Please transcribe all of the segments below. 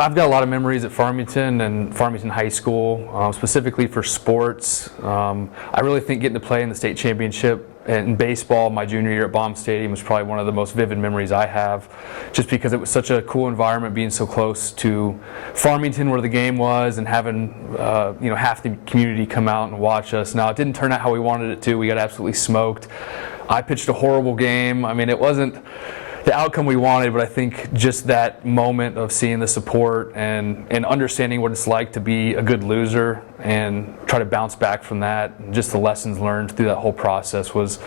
I've got a lot of memories at Farmington and Farmington High School, specifically for sports. I really think getting to play in the state championship in baseball my junior year at Baum Stadium was probably one of the most vivid memories I have, just because it was such a cool environment being so close to Farmington where the game was, and having half the community come out and watch us. Now, it didn't turn out how we wanted it to. We got absolutely smoked. I pitched a horrible game. I mean, it wasn't the outcome we wanted, but I think just that moment of seeing the support and understanding what it's like to be a good loser and try to bounce back from that, and just the lessons learned through that whole process was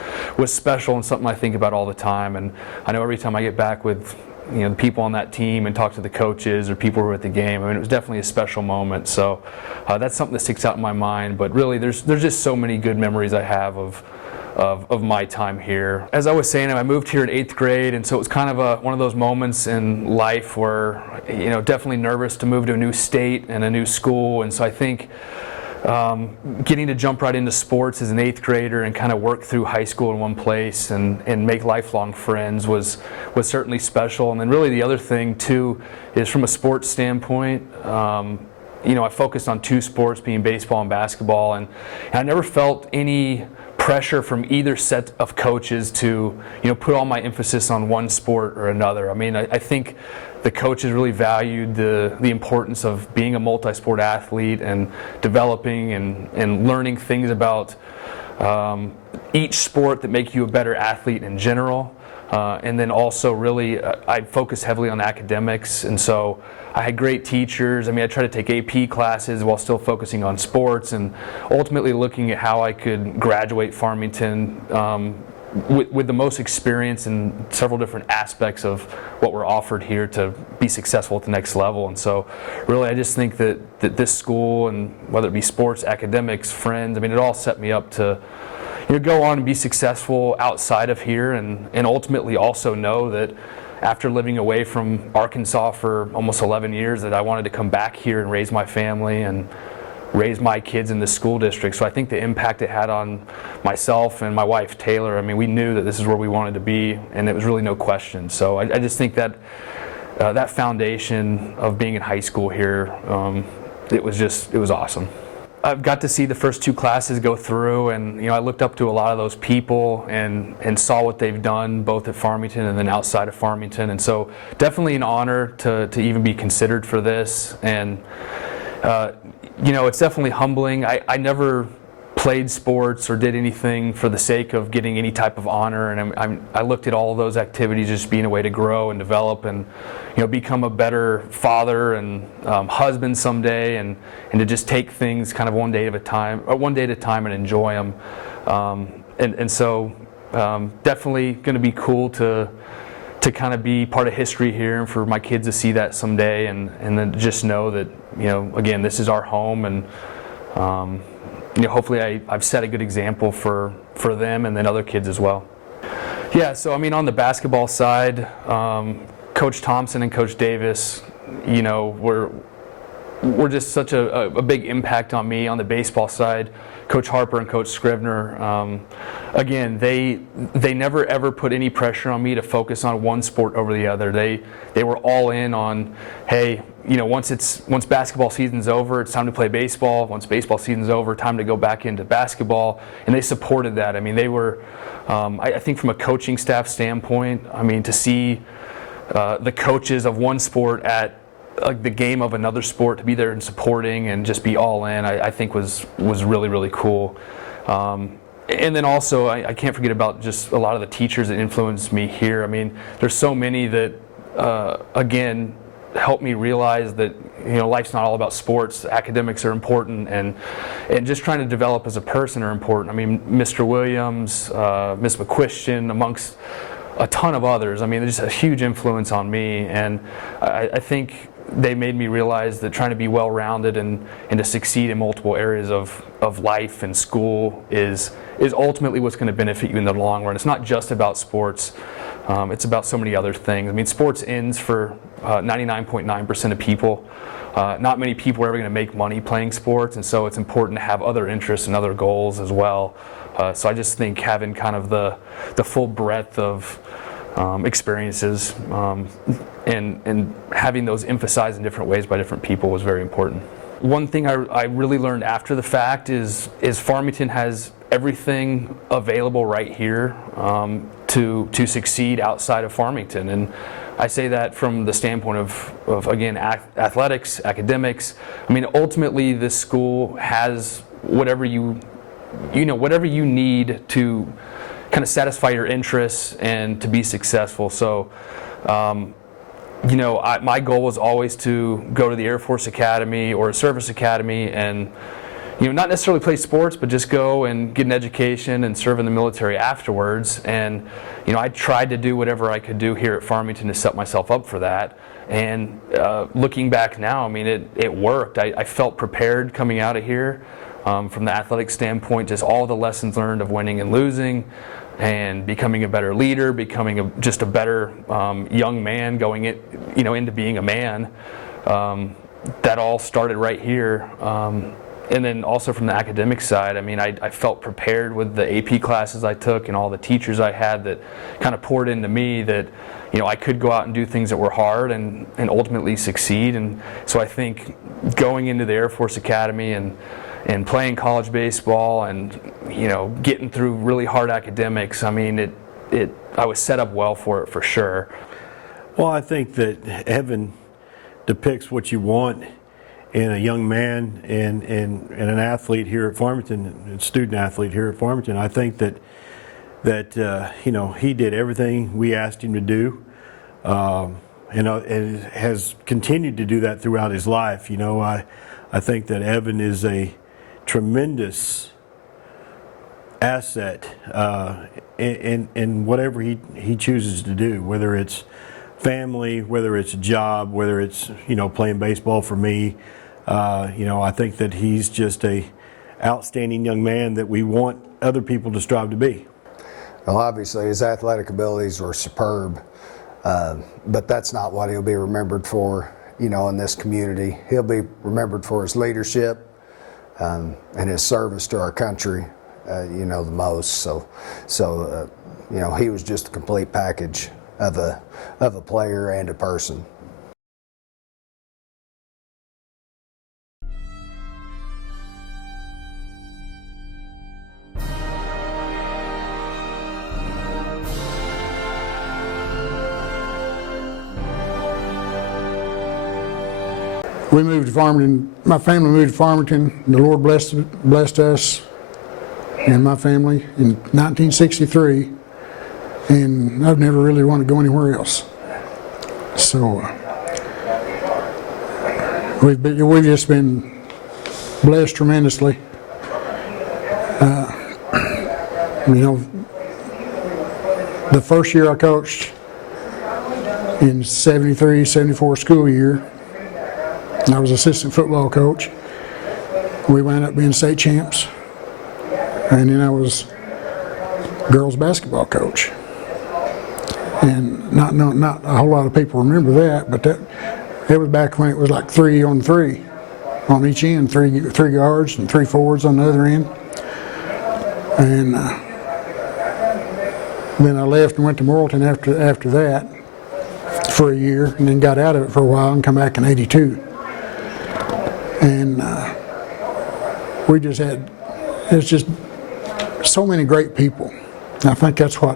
special, and something I think about all the time. And I know every time I get back with the people on that team and talk to the coaches or people who were at the game, I mean, it was definitely a special moment. So that's something that sticks out in my mind. But really, there's just so many good memories I have of my time here. As I was saying, I moved here in 8th grade, and so it was kind of one of those moments in life where, definitely nervous to move to a new state and a new school. And so I think getting to jump right into sports as an 8th grader and kind of work through high school in one place and make lifelong friends was certainly special. And then really the other thing too is, from a sports standpoint, I focused on 2 sports, being baseball and basketball, and I never felt any pressure from either set of coaches to put all my emphasis on one sport or another. I mean, I think the coaches really valued the importance of being a multi-sport athlete and developing and learning things about each sport that make you a better athlete in general. And then also really I focused heavily on academics, and so I had great teachers. I mean, I tried to take AP classes while still focusing on sports, and ultimately looking at how I could graduate Farmington with the most experience in several different aspects of what we're offered here to be successful at the next level. And so really I just think that this school, and whether it be sports, academics, friends, I mean, it all set me up to go on and be successful outside of here, and ultimately also know that after living away from Arkansas for almost 11 years, that I wanted to come back here and raise my family and raise my kids in this school district. So I think the impact it had on myself and my wife Taylor, I mean, we knew that this is where we wanted to be, and it was really no question. So I just think that that foundation of being in high school here, it was awesome. I've got to see the first 2 classes go through, and I looked up to a lot of those people and saw what they've done both at Farmington and then outside of Farmington. And so definitely an honor to even be considered for this. And it's definitely humbling. I never played sports or did anything for the sake of getting any type of honor, and I looked at all of those activities just being a way to grow and develop and become a better father and husband someday, and to just take things kind of one day at a time and enjoy them. So definitely going to be cool to kind of be part of history here, and for my kids to see that someday, and then just know that again, this is our home, and hopefully I've set a good example for them and then other kids as well. Yeah, so I mean, on the basketball side, Coach Thompson and Coach Davis, were just such a big impact on me. On the baseball side, Coach Harper and Coach Scrivener, again, they never ever put any pressure on me to focus on one sport over the other. They were all in on, hey, once basketball season's over, it's time to play baseball. Once baseball season's over, time to go back into basketball. And they supported that. I mean, they were, I think from a coaching staff standpoint, I mean, to see the coaches of one sport at the game of another sport, to be there and supporting and just be all in, I think was really, really cool. And then also, I can't forget about just a lot of the teachers that influenced me here. I mean, there's so many that, again, helped me realize that life's not all about sports. Academics are important, and just trying to develop as a person are important. I mean, Mr. Williams, Miss McQuistion, amongst a ton of others. I mean, there's just a huge influence on me, and I think they made me realize that trying to be well-rounded and to succeed in multiple areas of life and school is ultimately what's going to benefit you in the long run. It's not just about sports. It's about so many other things. I mean, sports ends for 99.9% of people. Not many people are ever going to make money playing sports, and so it's important to have other interests and other goals as well. So I just think having kind of the full breadth of experiences, and having those emphasized in different ways by different people was very important. One thing I really learned after the fact is Farmington has everything available right here to succeed outside of Farmington, and I say that from the standpoint of again, athletics, academics. I mean, ultimately this school has whatever you need to kind of satisfy your interests and to be successful. So my goal was always to go to the Air Force Academy or a service academy and not necessarily play sports, but just go and get an education and serve in the military afterwards. And I tried to do whatever I could do here at Farmington to set myself up for that. And looking back now, I mean, it worked. I felt prepared coming out of here from the athletic standpoint, just all the lessons learned of winning and losing, and becoming a better leader, becoming just a better young man going into being a man. That all started right here. And then also from the academic side, I mean, I felt prepared with the AP classes I took and all the teachers I had that kind of poured into me that, I could go out and do things that were hard and ultimately succeed. And so I think going into the Air Force Academy and playing college baseball and, getting through really hard academics, I mean, I was set up well for it for sure. Well, I think that Evan depicts what you want in a young man and an athlete here at Farmington, a student athlete here at Farmington. I think that he did everything we asked him to do, and has continued to do that throughout his life. I think that Evan is a tremendous asset in whatever he chooses to do, whether it's family, whether it's a job, whether it's playing baseball for me. I think that he's just a outstanding young man that we want other people to strive to be. Well, obviously his athletic abilities were superb, but that's not what he'll be remembered for, in this community. He'll be remembered for his leadership and his service to our country, the most. So he was just a complete package of a player and a person. We moved to Farmington. My family moved to Farmington. The Lord blessed us and my family in 1963, and I've never really wanted to go anywhere else. So we've just been blessed tremendously. The first year I coached in 73, 74 school year, I was assistant football coach. We wound up being state champs. And then I was girls basketball coach. And not a whole lot of people remember that, but it was back when it was like 3-on-3 on each end, three guards and 3 forwards on the other end. And then I left and went to Morrilton after that for a year, and then got out of it for a while and come back in '82. And it's just so many great people. I think that's what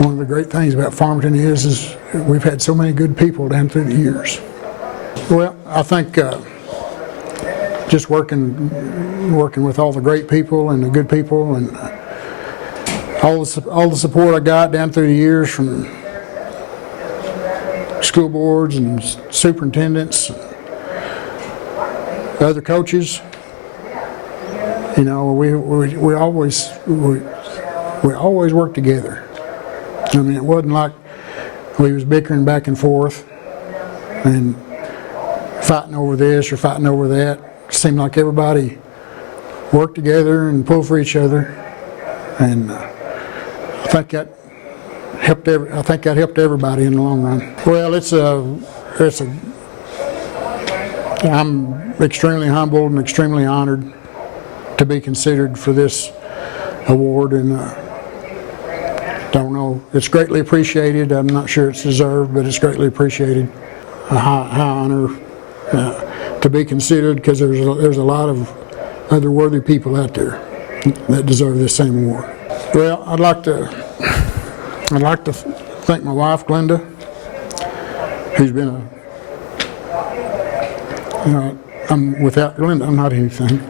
one of the great things about Farmington is we've had so many good people down through the years. Well, I think just working with all the great people and the good people, and all the support I got down through the years from school boards and superintendents, other coaches. We always worked together. I mean, it wasn't like we was bickering back and forth and fighting over this or fighting over that. It seemed like everybody worked together and pulled for each other, and I think that helped everybody in the long run. Well, I'm extremely humbled and extremely honored to be considered for this award, and don't know. It's greatly appreciated. I'm not sure it's deserved, but it's greatly appreciated. A high honor to be considered, because there's a lot of other worthy people out there that deserve this same award. Well, I'd like to thank my wife, Glenda, who's been without Glenda, I'm not anything.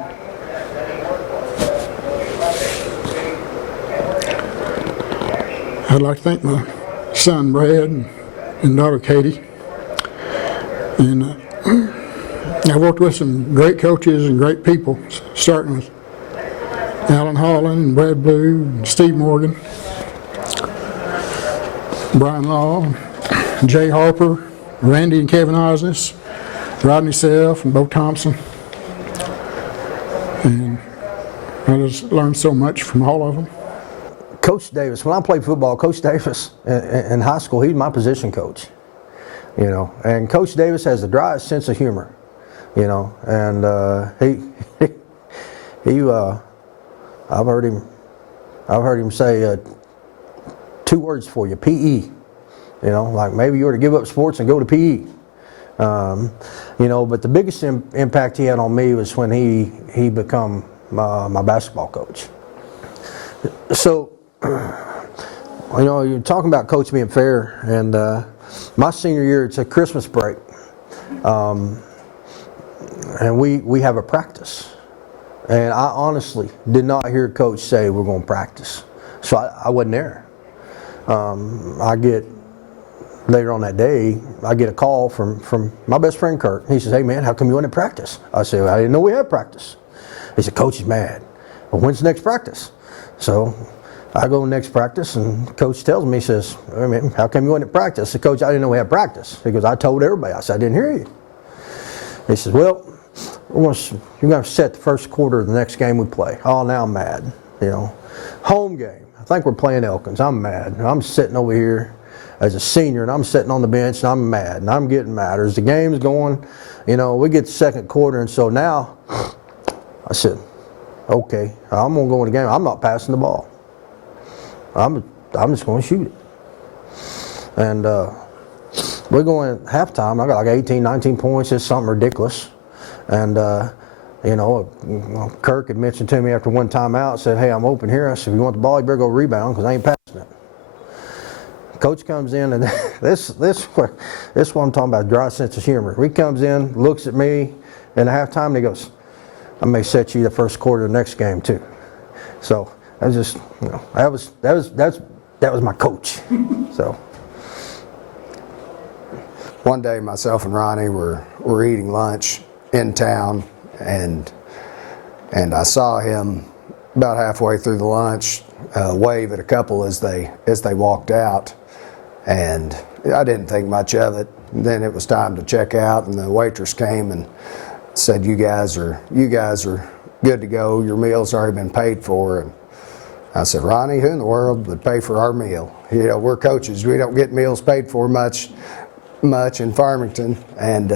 I'd like to thank my son, Brad, and daughter, Katie. And I've worked with some great coaches and great people, starting with Alan Holland, and Brad Blue, and Steve Morgan, Brian Law, Jay Harper, Randy and Kevin Osnes, Rodney Self, and Bo Thompson. And I just learned so much from all of them. Coach Davis, when I played football, Coach Davis in high school, he's my position coach, and Coach Davis has the driest sense of humor, and I've heard him say 2 words for you, PE, like maybe you were to give up sports and go to PE, but the biggest impact he had on me was when he become my basketball coach. So, you're talking about coach being fair, and my senior year, it's a Christmas break, and we have a practice, and I honestly did not hear coach say we're going to practice, so I wasn't there. Later on that day, I get a call from my best friend Kurt. He says, "Hey man, how come you weren't at practice?" I said, "I didn't know we had practice." He said, "Coach is mad." "Well, when's the next practice?" So I go to next practice, and coach tells me, he says, "I mean, how come you went to practice?" I said, "Coach, I didn't know we had practice." He goes, "I told everybody." I said, "I didn't hear you." He says, "Well, you're going to set the first quarter of the next game we play." Oh, now I'm mad. Home game. I think we're playing Elkins. I'm mad. I'm sitting over here as a senior, and I'm sitting on the bench, and I'm mad, and I'm getting mad. As the game's going, we get the second quarter, and so now I said, "Okay, I'm going to go in the game. I'm not passing the ball. I'm just going to shoot it." And we're going at halftime. I got like 18, 19 points. It's something ridiculous. And, Kirk had mentioned to me after one timeout, said, "Hey, I'm open here." I said, "If you want the ball, you better go rebound, because I ain't passing it." Coach comes in, and this is what I'm talking about, dry sense of humor. He comes in, looks at me in the halftime, and he goes, "I may set you the first quarter of the next game too." So I just, that was my coach. So One day, myself and Ronnie were eating lunch in town, and I saw him about halfway through the lunch wave at a couple as they walked out, and I didn't think much of it. And then it was time to check out, and the waitress came and said, "You guys are good to go. Your meal's already been paid for." And I said, "Ronnie, who in the world would pay for our meal? We're coaches. We don't get meals paid for much in Farmington." And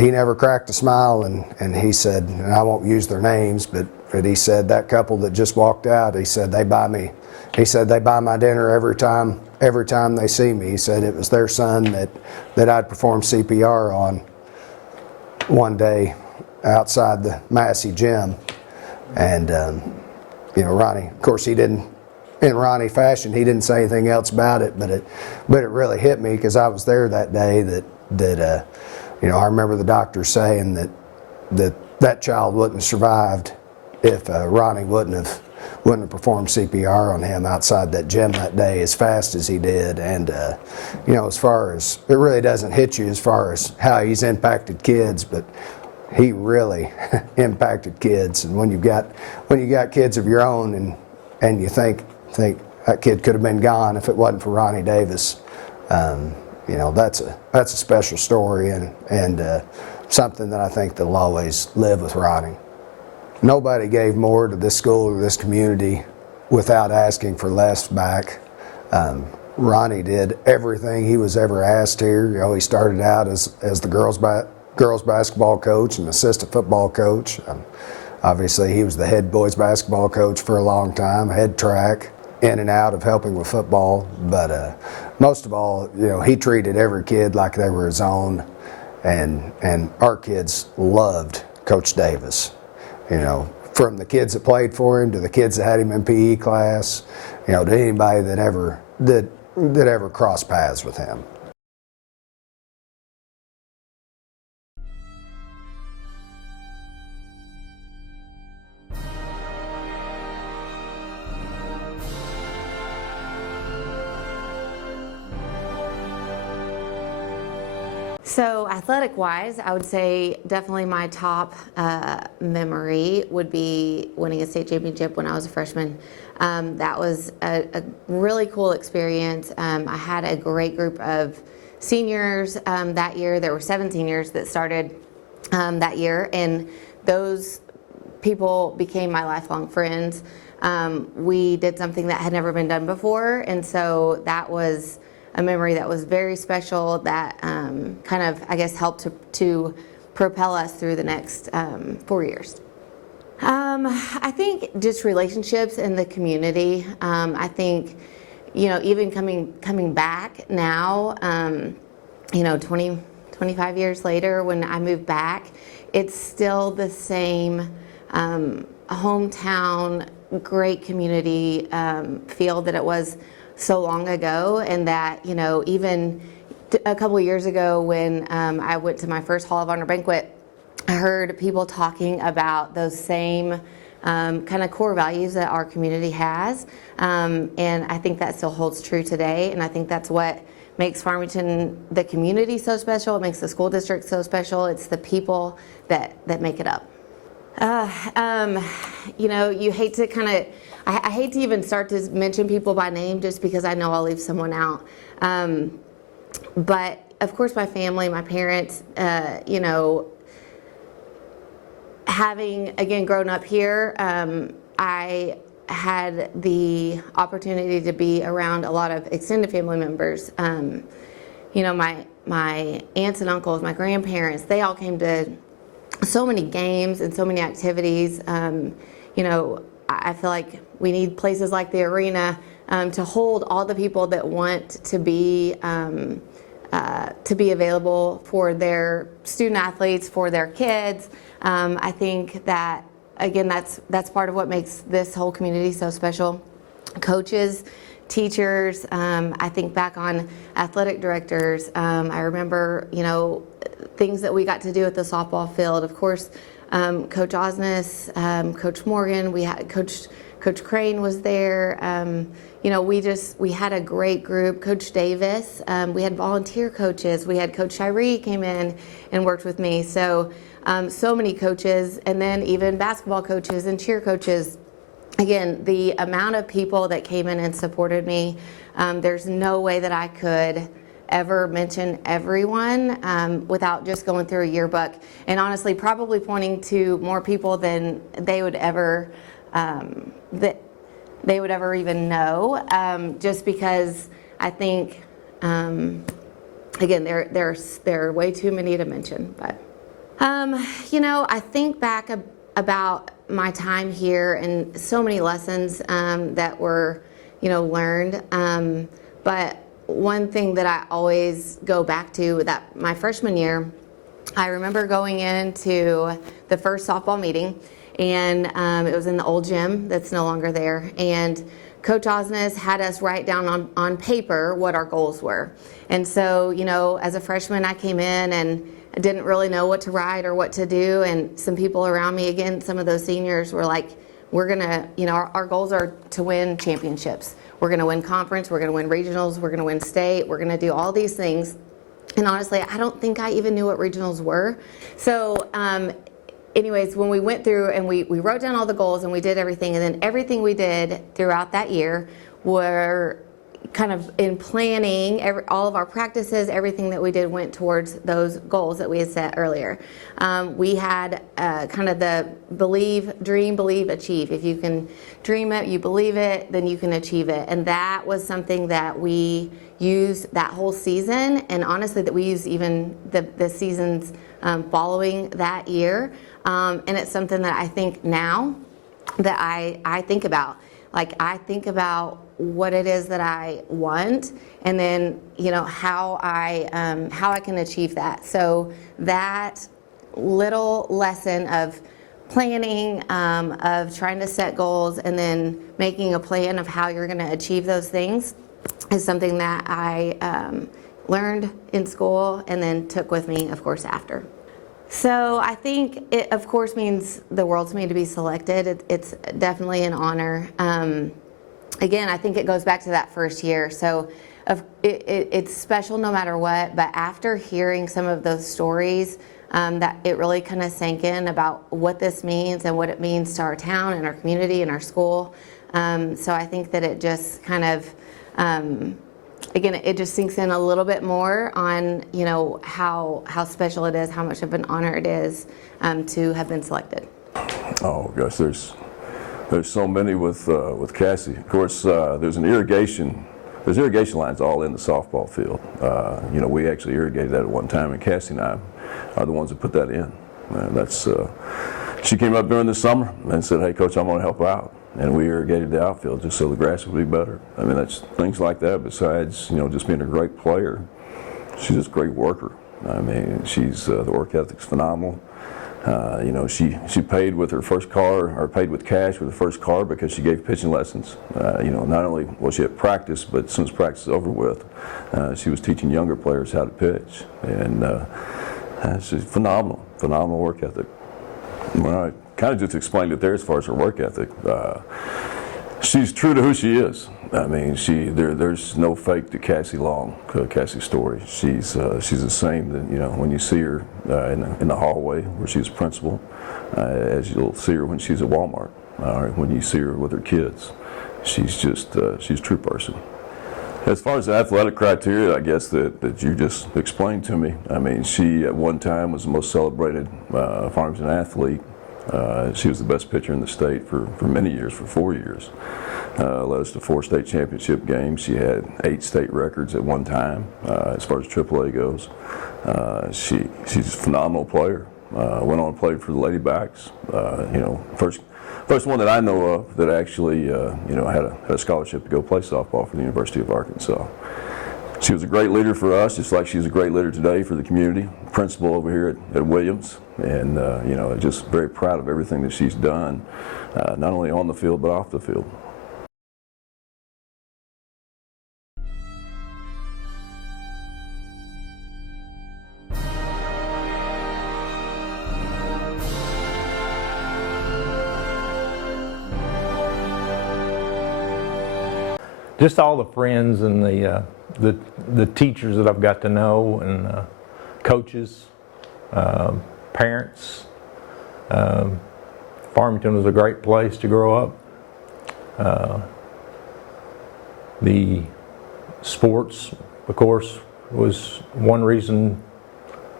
he never cracked a smile, and he said, and I won't use their names, but he said, that couple that just walked out, he said, they buy my dinner every time they see me. He said it was their son that I'd perform CPR on one day outside the Massey gym. And Ronnie, of course, he didn't, in Ronnie fashion, he didn't say anything else about it, but it really hit me, because I was there that day, that I remember the doctor saying that child wouldn't have survived if Ronnie wouldn't have performed CPR on him outside that gym that day as fast as he did. And as far as, it really doesn't hit you as far as how he's impacted kids, but he really impacted kids. And when you got kids of your own, and you think that kid could have been gone if it wasn't for Ronnie Davis, that's a special story, and something that I think that'll always live with Ronnie. Nobody gave more to this school or this community without asking for less back. Ronnie did everything he was ever asked here. He started out as the girls basketball coach and assistant football coach. Obviously, he was the head boys basketball coach for a long time, head track. in and out of helping with football, but most of all, he treated every kid like they were his own, and our kids loved Coach Davis. From the kids that played for him to the kids that had him in PE class, to anybody that ever crossed paths with him. So athletic-wise, I would say definitely my top memory would be winning a state championship when I was a freshman. That was a really cool experience. I had a great group of seniors that year. There were 7 seniors that started that year, and those people became my lifelong friends. We did something that had never been done before, and so that was a memory that was very special that kind of, I guess, helped to propel us through the next 4 years. I think just relationships in the community. I think, even coming back now, 25 years later when I moved back, it's still the same hometown, great community feel that it was so long ago, and that even a couple of years ago when I went to my first Hall of Honor banquet, I heard people talking about those same kind of core values that our community has, and I think that still holds true today, and I think that's what makes Farmington, the community, so special. It makes the school district so special. It's the people that make it up. You hate to kind of, I hate to even start to mention people by name just because I know I'll leave someone out. But of course my family, my parents, having, again, grown up here, I had the opportunity to be around a lot of extended family members. My aunts and uncles, my grandparents, they all came to so many games and so many activities. I feel like we need places like the arena to hold all the people that want to be available for their student athletes, for their kids. I think that, again, that's part of what makes this whole community so special. Coaches, teachers, I think back on athletic directors. I remember, things that we got to do at the softball field. Of course, Coach Osnes, Coach Morgan, we had Coach Crane was there. We had a great group. Coach Davis, we had volunteer coaches. We had Coach Shiree came in and worked with me. So many coaches, and then even basketball coaches and cheer coaches. Again, the amount of people that came in and supported me, there's no way that I could ever mention everyone without just going through a yearbook, and honestly probably pointing to more people than they would ever even know, just because I think again there are way too many to mention. But I think back about my time here and so many lessons that were learned, but one thing that I always go back to, that my freshman year, I remember going into the first softball meeting, and it was in the old gym that's no longer there, and Coach Osnes had us write down on paper what our goals were. And so, as a freshman, I came in and I didn't really know what to write or what to do, and some people around me, again, some of those seniors were like, we're gonna, our goals are to win championships. We're gonna win conference, we're gonna win regionals, we're gonna win state, we're gonna do all these things. And honestly, I don't think I even knew what regionals were. So anyways, when we went through and we wrote down all the goals and we did everything, and then everything we did throughout that year were kind of in planning, all of our practices, everything that we did went towards those goals that we had set earlier. We had kind of the dream, believe, achieve. If you can dream it, you believe it, then you can achieve it. And that was something that we used that whole season, and honestly that we used even the seasons following that year. And it's something that I think now that I think about. Like, I think about what it is that I want, and then, you know, how I can achieve that. So that little lesson of planning, of trying to set goals, and then making a plan of how you're going to achieve those things is something that I learned in school and then took with me, of course, after. So I think it, of course, means the world to me to be selected. It's definitely an honor. Again, I think it goes back to that first year. So it's special no matter what, but after hearing some of those stories, that it really kind of sank in about what this means and what it means to our town and our community and our school. So I think that it just kind of, again, it just sinks in a little bit more on, you know, how special it is, how much of an honor it is to have been selected. Oh gosh, there's so many with Cassie. Of course, there's irrigation lines all in the softball field. You know, we actually irrigated that at one time, and Cassie and I are the ones that put that in. She came up during the summer and said, "Hey, Coach, I'm going to help out." And we irrigated the outfield just so the grass would be better. I mean, that's things like that. Besides, you know, just being a great player, she's just a great worker. I mean, the work ethic's phenomenal. You know, she paid with her first car, or paid with cash with her first car, because she gave pitching lessons. You know, not only was she at practice, but as soon as practice is over with, she was teaching younger players how to pitch. And she's phenomenal work ethic. Well, I kind of just explained it there as far as her work ethic. She's true to who she is. I mean, there's no fake to Cassie Long, Cassie's story. She's the same that, you know, when you see her in the hallway where she's principal, as you'll see her when she's at Walmart, or when you see her with her kids. She's a true person. As far as the athletic criteria, I guess, that you just explained to me, I mean, she at one time was the most celebrated Farmington athlete. She was the best pitcher in the state for many years, for 4 years. Led us to 4 state championship games. She had 8 state records at one time as far as AAA goes. She's a phenomenal player. Went on and played for the Lady Backs. You know, first one that I know of that actually you know, had a scholarship to go play softball for the University of Arkansas. She was a great leader for us, just like she's a great leader today for the community. Principal over here at Williams, and you know, just very proud of everything that she's done, not only on the field but off the field. Just all the friends and the teachers that I've got to know, and coaches, parents. Farmington was a great place to grow up. The sports, of course, was one reason.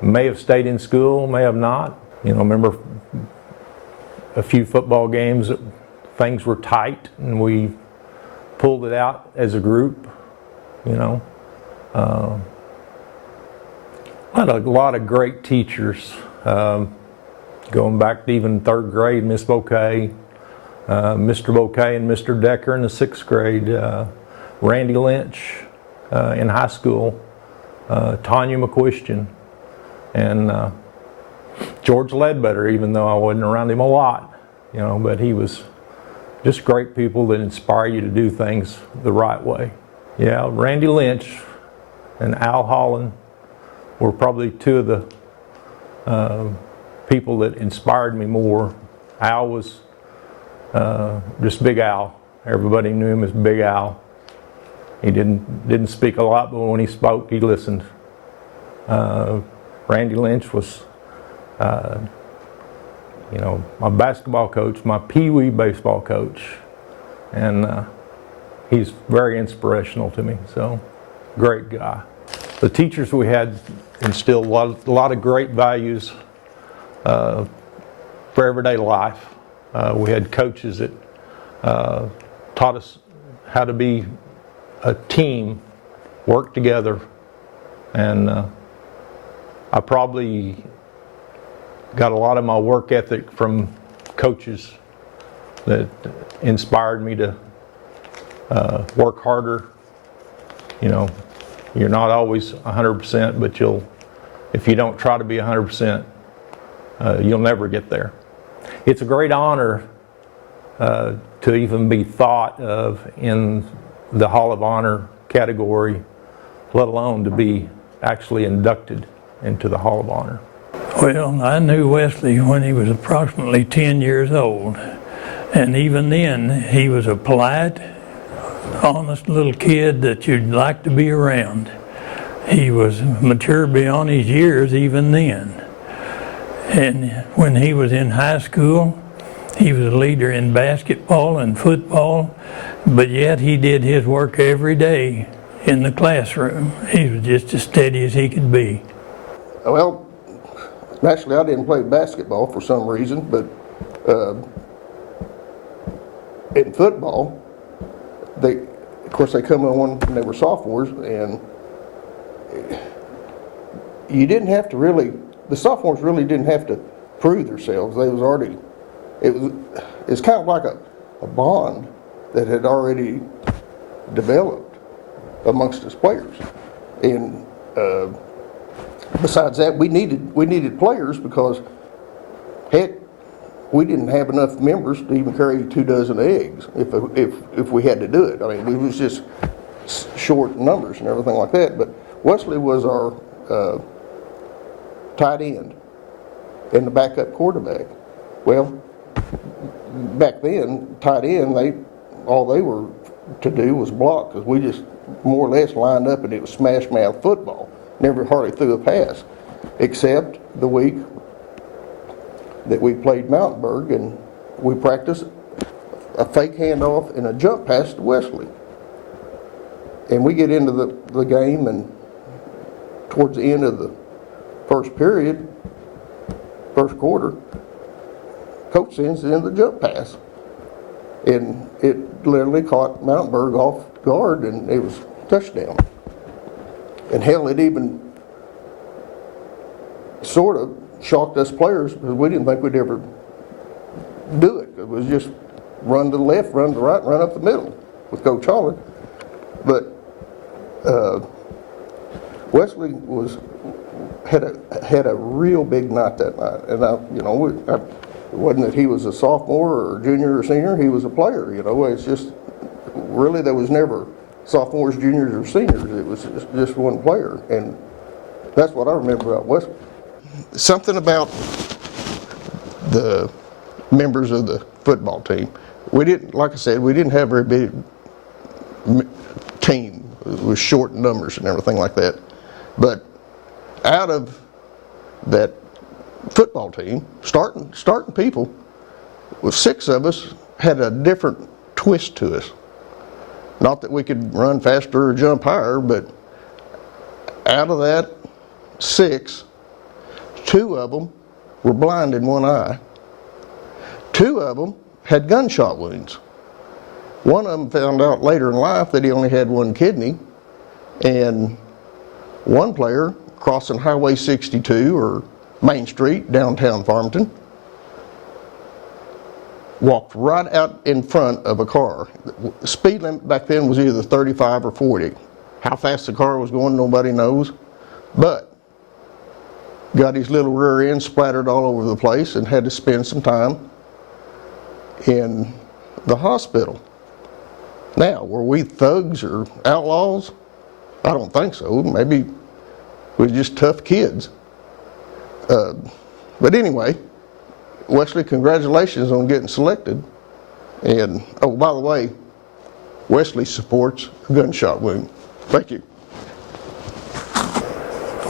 May have stayed in school, may have not. You know, remember a few football games, things were tight, and we pulled it out as a group, you know. Had a lot of great teachers, going back to even 3rd grade, Miss Bouquet, Mr. Bouquet and Mr. Decker in the 6th grade, Randy Lynch in high school, Tanya McQuistion, and George Ledbetter, even though I wasn't around him a lot, you know, but he was just great people that inspire you to do things the right way. Yeah, Randy Lynch and Al Holland were probably 2 of the people that inspired me more. Al was just Big Al. Everybody knew him as Big Al. He didn't speak a lot, but when he spoke, he listened. Randy Lynch was, you know, my basketball coach, my Pee-wee baseball coach, and he's very inspirational to me, so great guy. The teachers we had instilled a lot of great values for everyday life. We had coaches that taught us how to be a team, work together, and I probably got a lot of my work ethic from coaches that inspired me to work harder. You know, you're not always 100%, but if you don't try to be 100%, you'll never get there. It's a great honor to even be thought of in the Hall of Honor category, let alone to be actually inducted into the Hall of Honor. Well, I knew Wesley when he was approximately 10 years old, and even then he was a polite, honest little kid that you'd like to be around. He was mature beyond his years even then. And when he was in high school, he was a leader in basketball and football, but yet he did his work every day in the classroom. He was just as steady as he could be. Well, actually I didn't play basketball for some reason, but in football, of course they come on when they were sophomores, and you didn't have to really, the sophomores really didn't have to prove themselves. They was already, it's kind of like a bond that had already developed amongst us players. And besides that, we needed players because, heck, we didn't have enough members to even carry 24 eggs if we had to do it. I mean, we was just short numbers and everything like that. But Wesley was our tight end and the backup quarterback. Well, back then, tight end, all they were to do was block, because we just more or less lined up and it was smash mouth football. Never hardly threw a pass, except the week that we played Mountainburg, and we practiced a fake handoff and a jump pass to Wesley. And we get into the game, and towards the end of the first period, first quarter, coach sends in the jump pass. And it literally caught Mountainburg off guard, and it was a touchdown. And hell, it even sort of shocked us players, because we didn't think we'd ever do it. It was just run to the left, run to the right, run up the middle with Coach Holland. But Wesley had a real big night that night, and it wasn't that he was a sophomore or junior or senior. He was a player. It's just really there was never sophomores, juniors, or seniors. It was just one player, and that's what I remember about Wesley. Something about the members of the football team. We didn't, like I said, we didn't have a very big team with short numbers and everything like that. But out of that football team, starting people, with 6 of us had a different twist to us. Not that we could run faster or jump higher, but out of that 6, 2 of them were blind in one eye. 2 of them had gunshot wounds. One of them found out later in life that he only had 1 kidney, and one player crossing Highway 62 or Main Street, downtown Farmington, walked right out in front of a car. The speed limit back then was either 35 or 40. How fast the car was going, nobody knows, but got his little rear end splattered all over the place and had to spend some time in the hospital. Now, were we thugs or outlaws? I don't think so. Maybe we were just tough kids. But anyway, Wesley, congratulations on getting selected. And, oh, by the way, Wesley supports a gunshot wound. Thank you.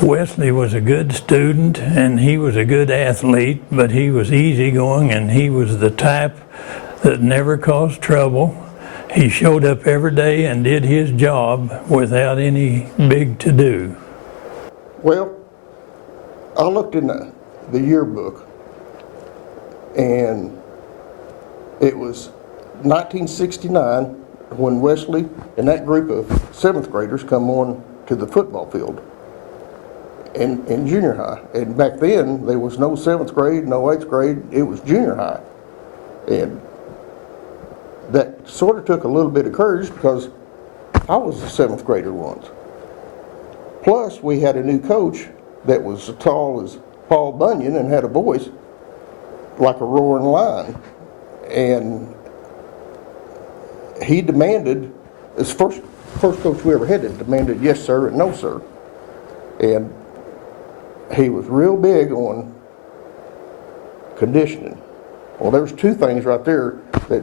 Wesley was a good student and he was a good athlete, but he was easygoing and he was the type that never caused trouble. He showed up every day and did his job without any big to-do. Well, I looked in the yearbook, and it was 1969 when Wesley and that group of 7th graders come on to the football field in junior high. And back then, there was no 7th grade, no 8th grade, it was junior high. And that sort of took a little bit of courage because I was a 7th grader once. Plus, we had a new coach that was as tall as Paul Bunyan and had a voice like a roaring lion. And he demanded, as first coach we ever had that demanded yes sir and no sir. And he was real big on conditioning. Well, there was 2 things right there that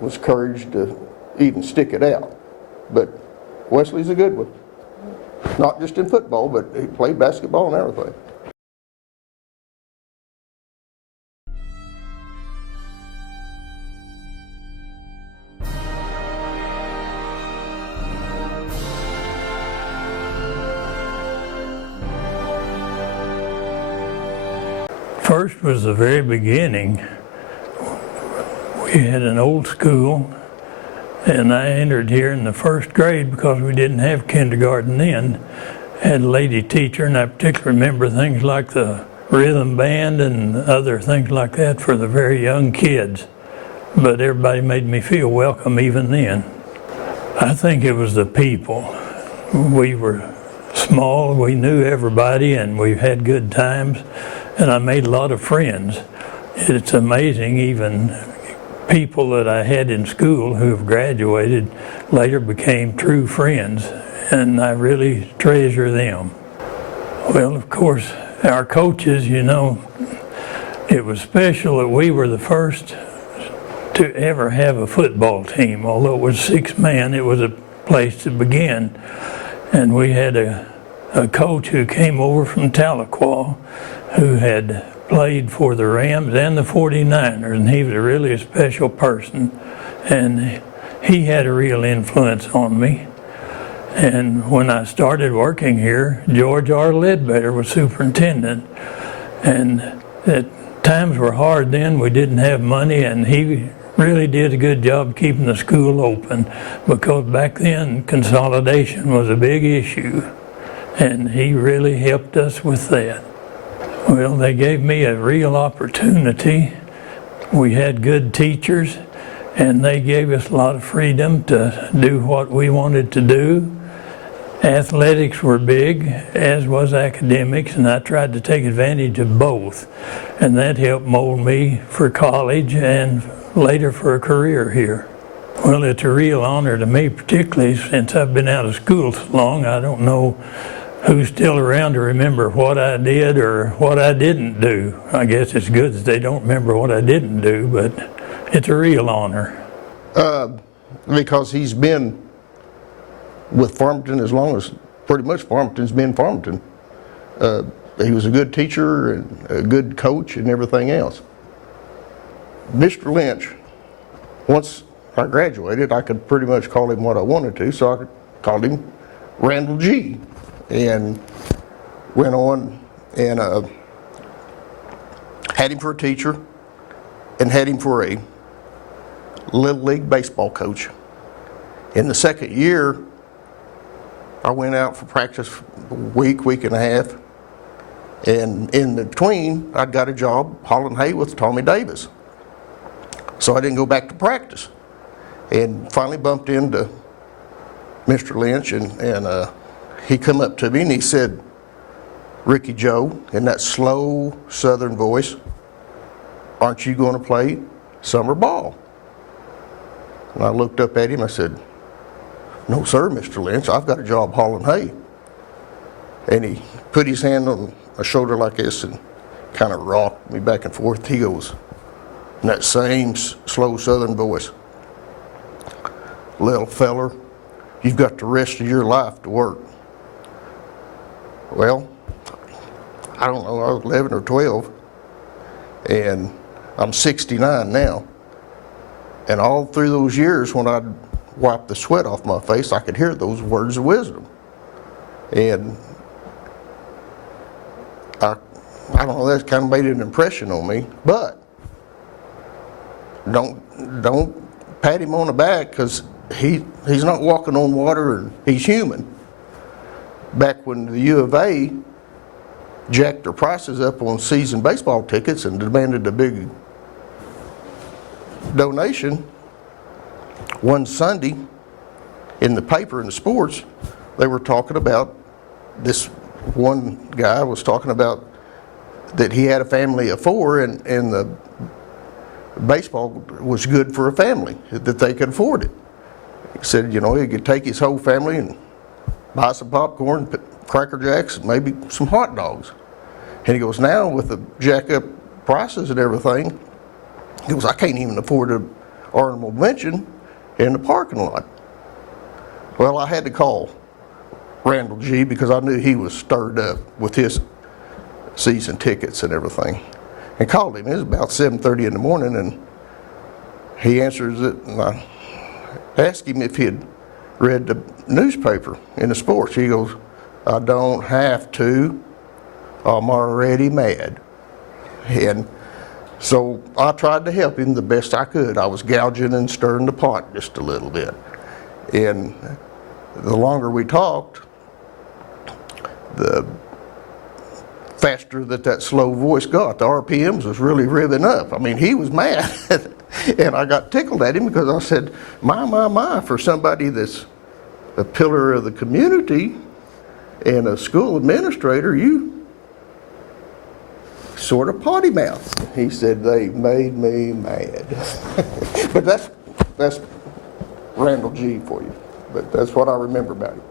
was courage to even stick it out. But Wesley's a good one. Not just in football, but he played basketball and everything. First was the very beginning. We had an old school, and I entered here in the 1st grade because we didn't have kindergarten then. I had a lady teacher, and I particularly remember things like the rhythm band and other things like that for the very young kids. But everybody made me feel welcome even then. I think it was the people. We were small, we knew everybody, and we had good times, and I made a lot of friends. It's amazing, even people that I had in school who have graduated later became true friends, and I really treasure them. Well, of course, our coaches, you know, it was special that we were the first to ever have a football team. Although it was 6-man, it was a place to begin. And we had a coach who came over from Tahlequah who had played for the Rams and the 49ers, and he was really a special person. And he had a real influence on me. And when I started working here, George R. Ledbetter was superintendent. And times were hard then, we didn't have money, and he really did a good job keeping the school open, because back then consolidation was a big issue, and he really helped us with that. Well, they gave me a real opportunity. We had good teachers, and they gave us a lot of freedom to do what we wanted to do. Athletics were big, as was academics, and I tried to take advantage of both. And that helped mold me for college and later for a career here. Well, it's a real honor to me, particularly since I've been out of school so long. I don't know who's still around to remember what I did or what I didn't do. I guess it's good that they don't remember what I didn't do, but it's a real honor. Because he's been with Farmington as long as pretty much Farmington's been Farmington. He was a good teacher and a good coach and everything else. Mr. Lynch, once I graduated, I could pretty much call him what I wanted to, so I called him Randall G. And went on and had him for a teacher and had him for a Little League baseball coach. In the 2nd year, I went out for practice a week and a half, and in between, I'd got a job hauling hay with Tommy Davis. So I didn't go back to practice, and finally bumped into Mr. Lynch, and he come up to me and he said, "Ricky Joe," in that slow southern voice, "aren't you going to play summer ball?" And I looked up at him, I said, "No sir, Mr. Lynch, I've got a job hauling hay." And he put his hand on my shoulder like this and kind of rocked me back and forth. He goes, in that same slow southern voice, "Little feller, you've got the rest of your life to work." Well, I don't know, I was 11 or 12, and I'm 69 now. And all through those years, when I'd wipe the sweat off my face, I could hear those words of wisdom. And I don't know, that kind of made an impression on me. But don't pat him on the back, because he's not walking on water, and he's human. Back when the U of A jacked their prices up on season baseball tickets and demanded a big donation, one Sunday in the paper, in the sports, they were talking about, this one guy was talking about that he had a family of 4 and the baseball was good for a family, that they could afford it. He said, you know, he could take his whole family and buy some popcorn, Cracker Jacks, and maybe some hot dogs. And he goes, now with the jack up prices and everything, he goes, I can't even afford an honorable mention in the parking lot. Well, I had to call Randall G. because I knew he was stirred up with his season tickets and everything. And called him. It was about 7:30 in the morning, and he answers it, and I asked him if he had read the newspaper in the sports. He goes, I don't have to. I'm already mad. And so I tried to help him the best I could. I was gouging and stirring the pot just a little bit. And the longer we talked, the faster that slow voice got. The RPMs was really revving up. I mean, he was mad. And I got tickled at him because I said, my, for somebody that's a pillar of the community and a school administrator, you sort of potty mouth. He said, they made me mad. But that's Randall G. for you. But that's what I remember about him.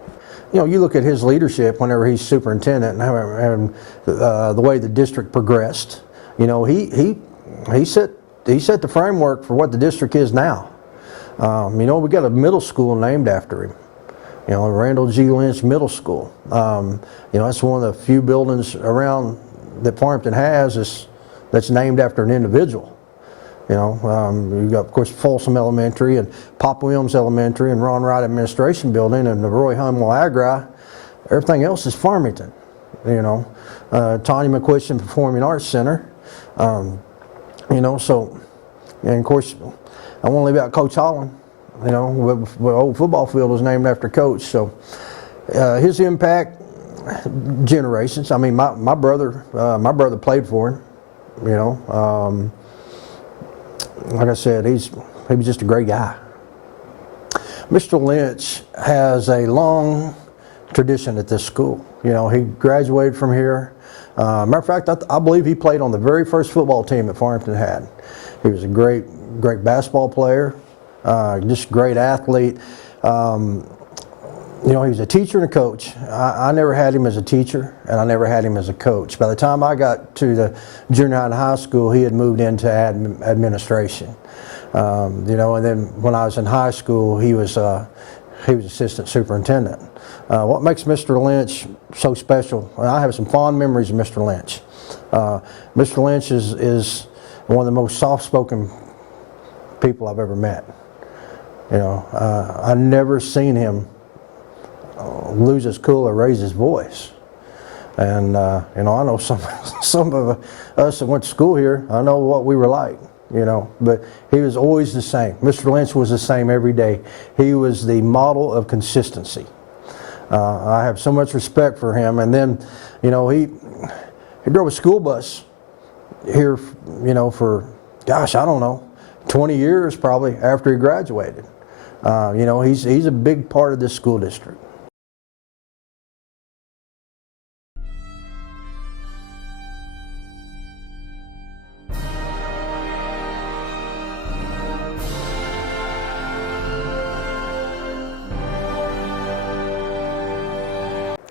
You know, you look at his leadership whenever he's superintendent and the way the district progressed. You know, he set the framework for what the district is now. You know, we got a middle school named after him. You know, Randall G. Lynch Middle School. You know, that's one of the few buildings around that Farmington has that's named after an individual. You know, you've got, of course, Folsom Elementary and Pop Williams Elementary and Ron Wright Administration Building and the Roy Hummel Agri. Everything else is Farmington. You know, Tanya McQuiston Performing Arts Center. You know, so, and of course, I won't leave out Coach Holland. You know, the old football field was named after Coach. So, his impact, generations. I mean, my brother played for him. You know. Like I said, he was just a great guy. Mr. Lynch has a long tradition at this school. You know, he graduated from here. Matter of fact, I believe he played on the very first football team that Farmington had. He was a great basketball player, just a great athlete. You know, he was a teacher and a coach. I never had him as a teacher, and I never had him as a coach. By the time I got to the junior high and high school, he had moved into administration. You know, and then when I was in high school, he was assistant superintendent. What makes Mr. Lynch so special? And I have some fond memories of Mr. Lynch. Mr. Lynch is one of the most soft-spoken people I've ever met. You know, I've never seen him lose his cool or raise his voice. And you know, I know some of us that went to school here, I know what we were like, you know, but he was always the same. Mr. Lynch was the same every day. He was the model of consistency. I have so much respect for him. And then, you know, he drove a school bus here, you know, for, gosh, I don't know, 20 years probably after he graduated. You know, he's a big part of this school district.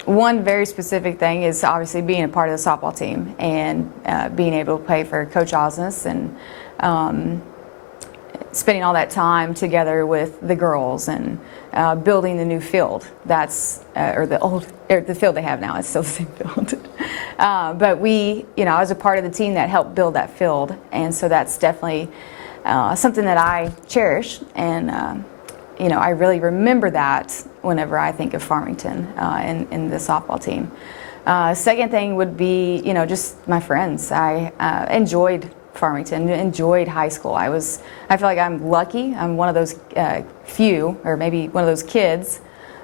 One very specific thing is obviously being a part of the softball team and being able to play for Coach Osnes and spending all that time together with the girls and building the new field. That's the field they have now. It's still the same field. But you know, I was a part of the team that helped build that field, and so that's definitely something that I cherish, and you know, I really remember that whenever I think of Farmington and the softball team. Second thing would be, you know, just my friends. I enjoyed Farmington, enjoyed high school. I feel like I'm lucky. I'm one of those few, or maybe one of those kids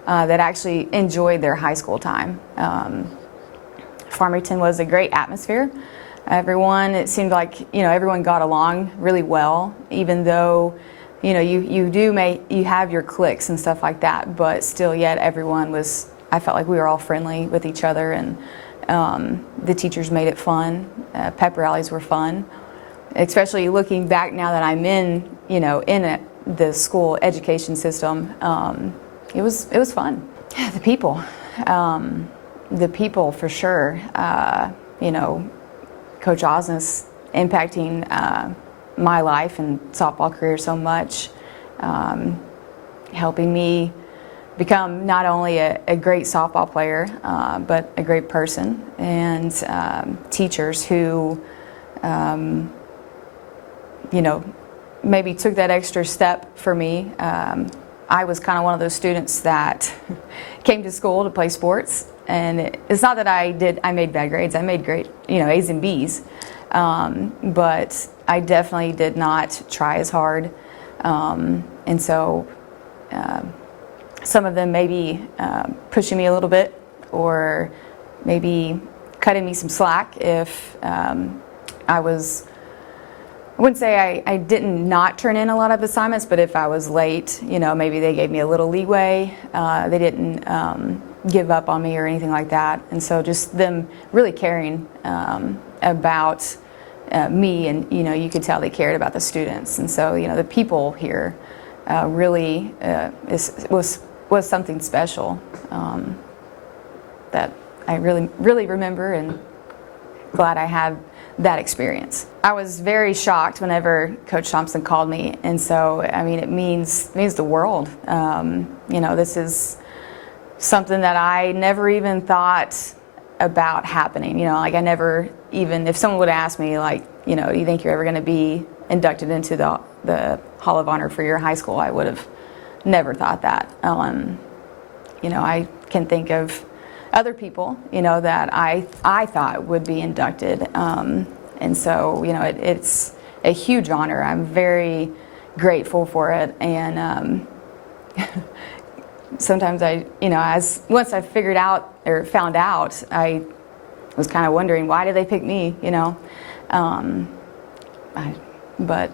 that actually enjoyed their high school time. Farmington was a great atmosphere. Everyone, it seemed like, you know, everyone got along really well, even though you know, you have your cliques and stuff like that, but still yet everyone was, I felt like we were all friendly with each other, and the teachers made it fun. Pep rallies were fun, especially looking back now that I'm in, you know, the school education system. It was fun. The people for sure. You know, Coach Osnes impacting my life and softball career so much, helping me become not only a great softball player, but a great person, and teachers who, you know, maybe took that extra step for me. I was kind of one of those students that came to school to play sports, and it's not that I made bad grades. I made great, you know, A's and B's, but I definitely did not try as hard, and so some of them maybe pushing me a little bit, or maybe cutting me some slack if I wouldn't say I didn't not turn in a lot of assignments, but if I was late, you know, maybe they gave me a little leeway. They didn't give up on me or anything like that. And so just them really caring about me, and, you know, you could tell they cared about the students. And so, you know, the people here really was something special that I really remember, and glad I had that experience. I was very shocked whenever Coach Thompson called me, and so, I mean, it means the world. You know, this is something that I never even thought about happening. You know, like I never even, if someone would ask me, like, you know, do you think you're ever going to be inducted into the Hall of Honor for your high school, I would have never thought that. You know, I can think of other people, you know, that I thought would be inducted. And so, you know, it's a huge honor. I'm very grateful for it. And sometimes you know, once I figured out or found out, I was kind of wondering, why did they pick me, you know? But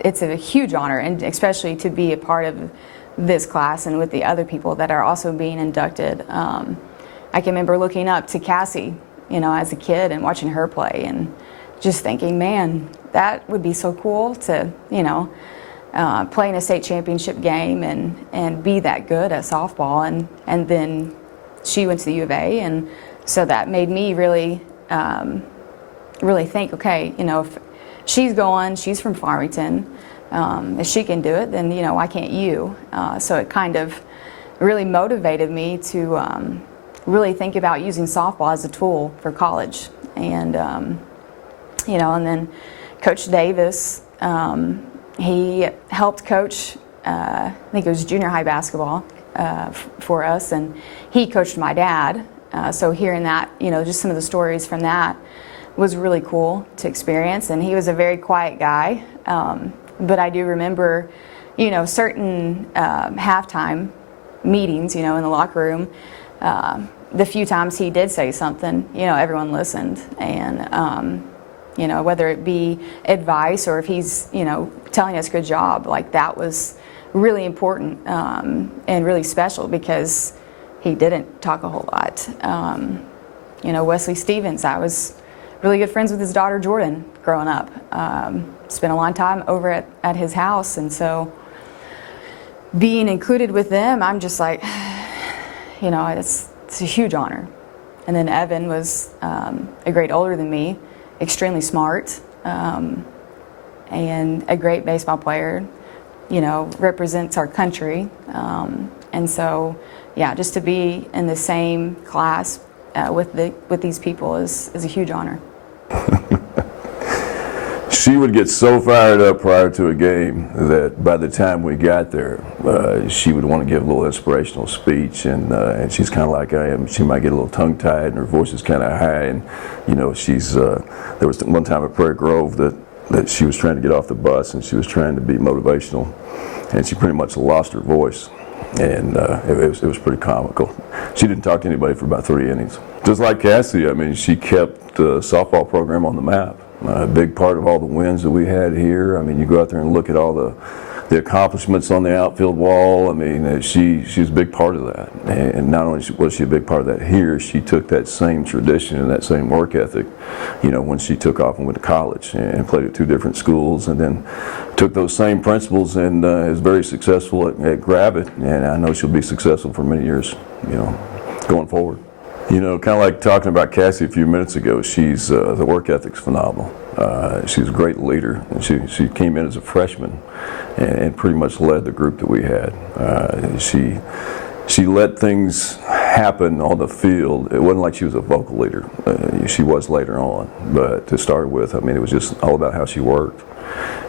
it's a huge honor, and especially to be a part of this class and with the other people that are also being inducted. I can remember looking up to Cassie, you know, as a kid and watching her play and just thinking, man, that would be so cool to, you know, play in a state championship game and be that good at softball. And then she went to the U of A, and so that made me really think, okay, you know, if she's from Farmington, if she can do it, then, you know, why can't you? So it kind of really motivated me to really think about using softball as a tool for college. And, you know, and then Coach Davis, he helped coach, I think it was junior high basketball for us, and he coached my dad. So hearing that, you know, just some of the stories from that was really cool to experience. And he was a very quiet guy, but I do remember, you know, certain halftime meetings, you know, in the locker room, the few times he did say something, you know, everyone listened. And, you know, whether it be advice or if he's, you know, telling us good job, like that was really important and really special, because he didn't talk a whole lot. You know, Wesley Stevens, I was really good friends with his daughter Jordan growing up. Spent a long time over at his house, and so being included with them, I'm just like, you know, it's a huge honor. And then Evan was a grade older than me, extremely smart, and a great baseball player, you know, represents our country. And so, yeah, just to be in the same class with these people is a huge honor. She would get so fired up prior to a game that by the time we got there, she would want to give a little inspirational speech, and she's kind of like I am. She might get a little tongue-tied, and her voice is kind of high, and, you know, she's, there was one time at Prairie Grove that she was trying to get off the bus, and she was trying to be motivational, and she pretty much lost her voice, and it was pretty comical. She didn't talk to anybody for about 3 innings. Just like Cassie, I mean, she kept the softball program on the map. a big part of all the wins that we had here. I mean, you go out there and look at all the accomplishments on the outfield wall. I mean, she's a big part of that. And not only was she a big part of that here, she took that same tradition and that same work ethic, you know, when she took off and went to college and played at 2 different schools, and then took those same principles and is very successful at Gravett. And I know she'll be successful for many years, you know, going forward. You know, kind of like talking about Cassie a few minutes ago, she's the work ethic's phenomenal. She's a great leader, and she came in as a freshman and pretty much led the group that we had. She let things happen on the field. It wasn't like she was a vocal leader. She was later on, but to start with, I mean, it was just all about how she worked.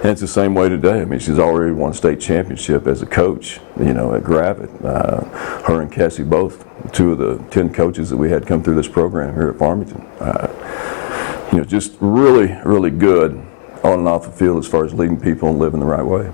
And it's the same way today. I mean, she's already won a state championship as a coach, you know, at Gravett. Her and Cassie both, 2 of the 10 coaches that we had come through this program here at Farmington. You know, just really, really good on and off the field as far as leading people and living the right way.